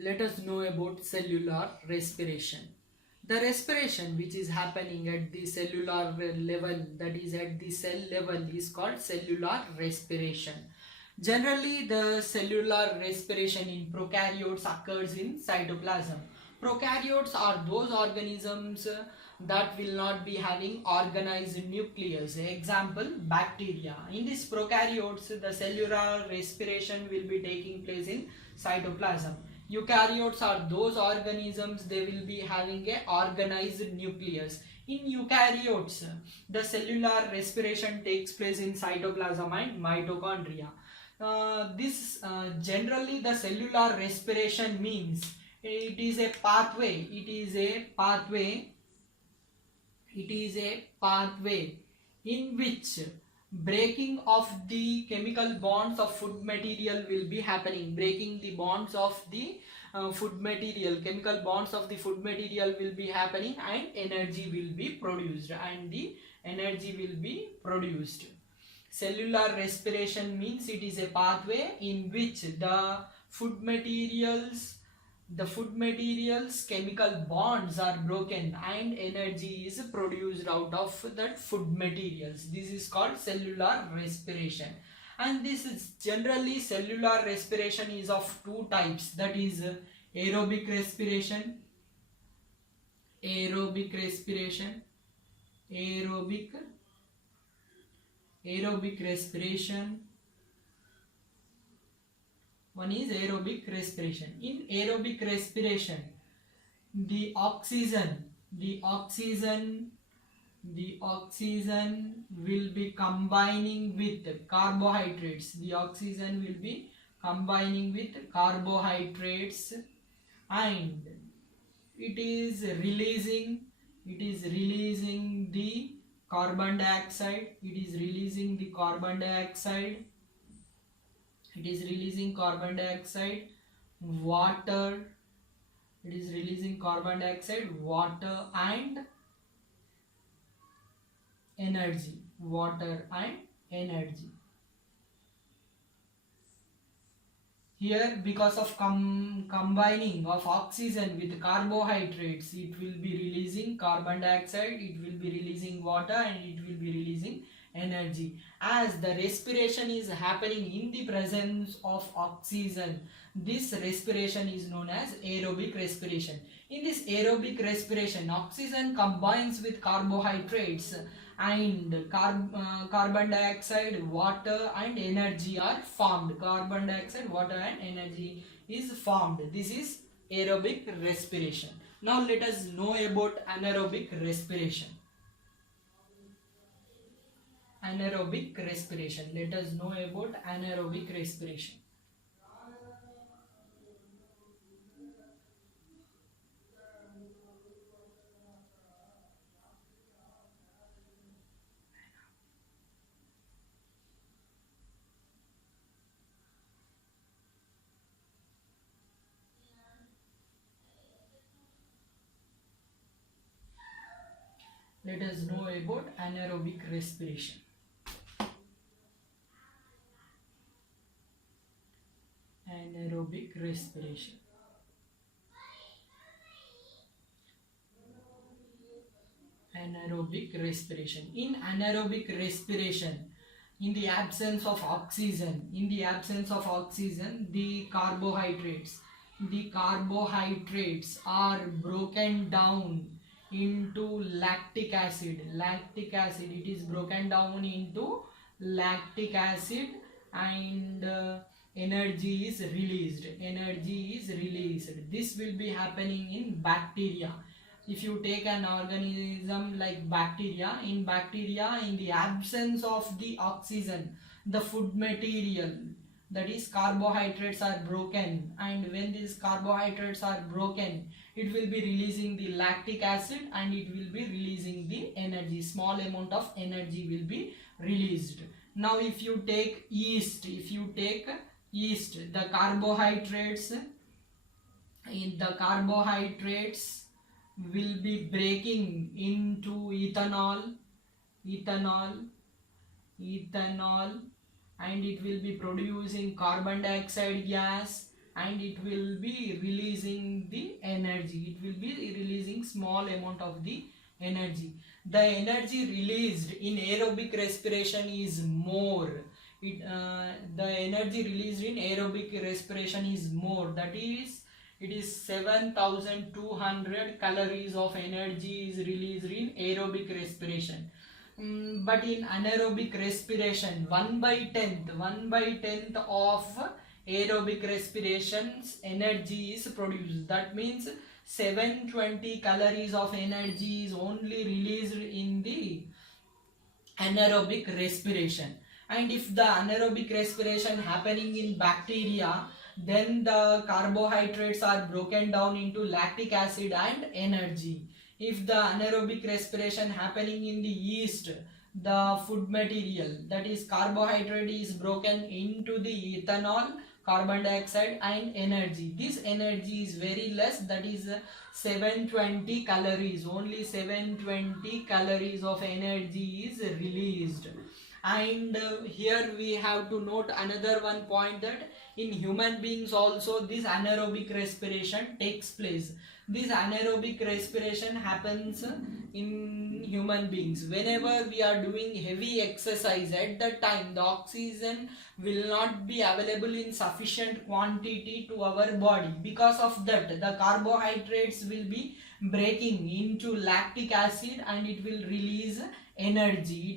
Let us know about cellular respiration. The respiration which is happening at the cellular level, that is at the cell level, is called cellular respiration. Generally, the cellular respiration in prokaryotes occurs in cytoplasm. Prokaryotes are those organisms that will not be having organized nucleus. Example, bacteria. In these prokaryotes, the cellular respiration will be taking place in cytoplasm. Eukaryotes are those organisms, they will be having a organized nucleus. In eukaryotes, the cellular respiration takes place in cytoplasm and mitochondria. This generally the cellular respiration means it is a pathway. It is a pathway in which breaking of the chemical bonds of food material will be happening. Breaking the bonds of the food material, chemical bonds of the food material will be happening, and energy will be produced. Cellular respiration means it is a pathway in which the food materials chemical bonds are broken and energy is produced out of that food materials. This is called cellular respiration. And this is generally, cellular respiration is of two types, that is aerobic respiration aerobic respiration aerobic respiration. One is aerobic respiration. In aerobic respiration, the oxygen will be combining with carbohydrates. The oxygen will be combining with carbohydrates, and it is releasing the carbon dioxide. It is releasing carbon dioxide, water. It is releasing carbon dioxide, water, and energy. Here, because of combining of oxygen with carbohydrates, it will be releasing carbon dioxide, it will be releasing water, and it will be releasing energy. As the respiration is happening in the presence of oxygen, this respiration is known as aerobic respiration. In this aerobic respiration, oxygen combines with carbohydrates, and carbon dioxide, water, and energy are formed. Carbon dioxide, water, and energy is formed. This is aerobic respiration. Now let us know about anaerobic respiration. Let us know about anaerobic respiration. Let us know about anaerobic respiration. Anaerobic respiration. In anaerobic respiration, in the absence of oxygen, the carbohydrates are broken down into lactic acid. It is broken down into lactic acid, and energy is released. This will be happening in bacteria. If you take an organism like bacteria, in the absence of the oxygen, the food material, that is carbohydrates, are broken, and when these carbohydrates are broken, it will be releasing the lactic acid, and it will be releasing the energy. Small amount of energy will be released. Now if you take yeast, the carbohydrates will be breaking into ethanol, and it will be producing carbon dioxide gas, and it will be releasing the energy. It will be releasing small amount of the energy. The energy released in aerobic respiration is more. The energy released in aerobic respiration is more, that is, it is 7200 calories of energy is released in aerobic respiration. But in anaerobic respiration, 1/10 of aerobic respiration's energy is produced. That means 720 calories of energy is only released in the anaerobic respiration. And if the anaerobic respiration happening in bacteria, then the carbohydrates are broken down into lactic acid and energy. If the anaerobic respiration happening in the yeast, the food material, that is carbohydrate, is broken into the ethanol, carbon dioxide and energy. This energy is very less, that is 720 calories. Only 720 calories of energy is released. And here we have to note another one point, that in human beings also this anaerobic respiration takes place. This anaerobic respiration happens in human beings. Whenever we are doing heavy exercise, at that time the oxygen will not be available in sufficient quantity to our body. Because of that, the carbohydrates will be breaking into lactic acid and it will release energy.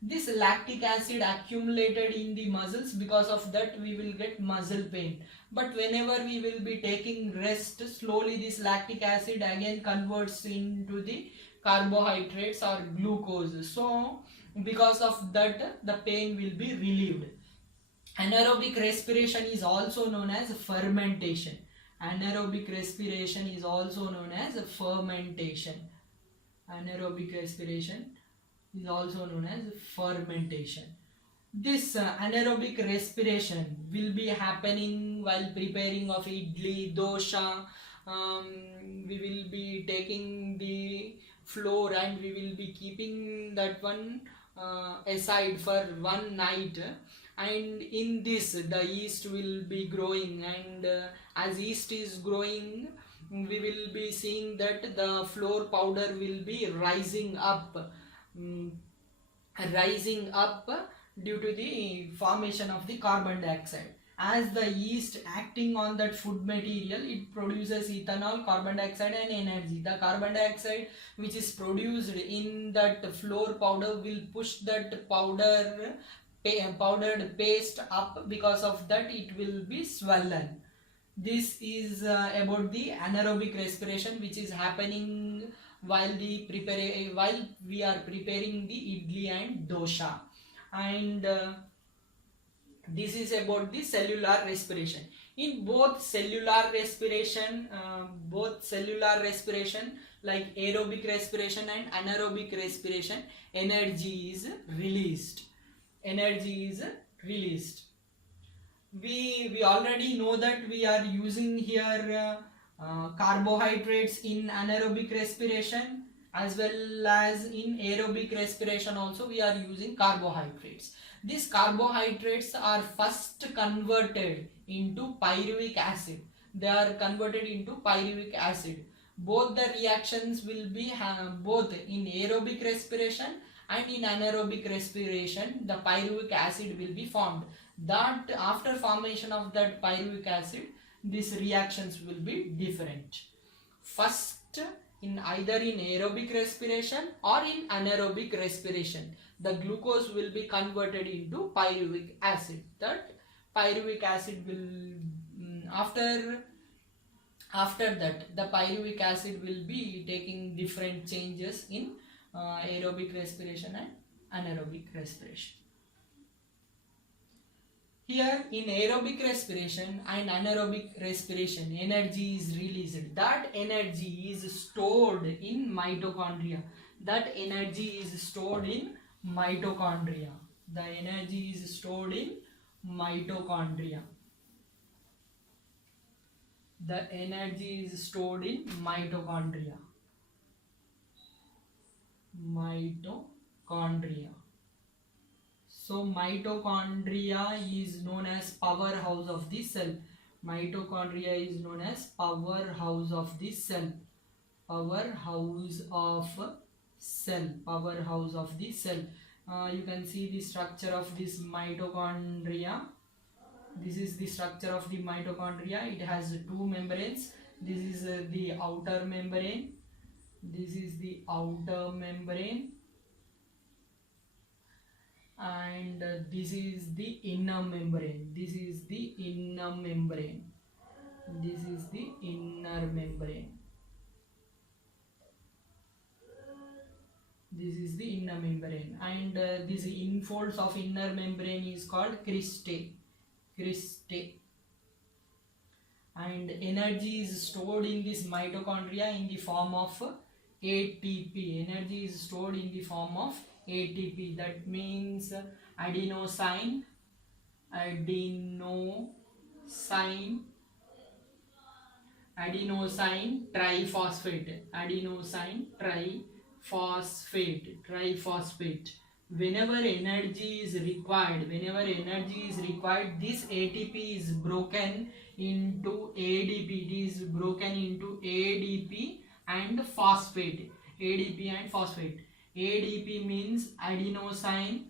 This lactic acid accumulated in the muscles, because of that we will get muscle pain. But whenever we will be taking rest, slowly this lactic acid again converts into the carbohydrates or glucose. So because of that the pain will be relieved. Anaerobic respiration is also known as fermentation. Anaerobic respiration is also known as fermentation. Anaerobic respiration is also known as fermentation. This anaerobic respiration will be happening while preparing of idli, dosha. We will be taking the flour and we will be keeping that one aside for one night. And in this the yeast will be growing, and as yeast is growing, we will be seeing that the flour powder will be rising up due to the formation of the carbon dioxide. As the yeast acting on that food material, it produces ethanol, carbon dioxide and energy. The carbon dioxide which is produced in that flour powder will push that powdered paste up. Because of that it will be swollen. This is about the anaerobic respiration which is happening while we are preparing the idli and dosha. And this is about the cellular respiration. In both cellular respiration like aerobic respiration and anaerobic respiration, energy is released. We already know that we are using here carbohydrates in anaerobic respiration, as well as in aerobic respiration also we are using carbohydrates. These carbohydrates are first converted into pyruvic acid. They are converted into pyruvic acid. Both the reactions will be both in aerobic respiration and in anaerobic respiration, the pyruvic acid will be formed. That after formation of that pyruvic acid, these reactions will be different. First, in either in aerobic respiration or in anaerobic respiration, the glucose will be converted into pyruvic acid. That pyruvic acid will after that the pyruvic acid will be taking different changes in aerobic respiration and anaerobic respiration. Here in aerobic respiration and anaerobic respiration, energy is released. That energy is stored in mitochondria. The energy is stored in mitochondria. So mitochondria is known as powerhouse of the cell. Mitochondria is known as powerhouse of the cell. Powerhouse of cell. Powerhouse of the cell. You can see the structure of this mitochondria. This is the structure of the mitochondria. It has two membranes. This is the outer membrane. This is the outer membrane, and this is the inner membrane. This is the inner membrane. This is the inner membrane. This is the inner membrane, and this infolds of inner membrane is called cristae. Cristae. And energy is stored in this mitochondria in the form of ATP. Energy is stored in the form of ATP. That means adenosine triphosphate. Whenever energy is required, this ATP is broken into ADP. It is broken into ADP and phosphate. ADP means adenosine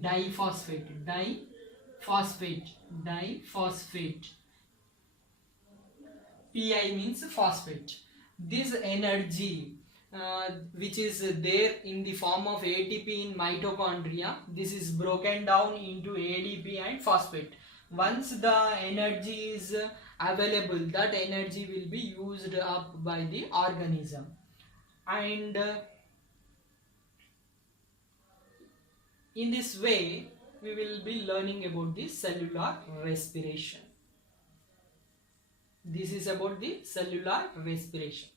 diphosphate. Pi means phosphate. This energy which is there in the form of ATP in mitochondria, this is broken down into ADP and phosphate. Once the energy is available, that energy will be used up by the organism. And in this way, we will be learning about the cellular respiration. This is about the cellular respiration.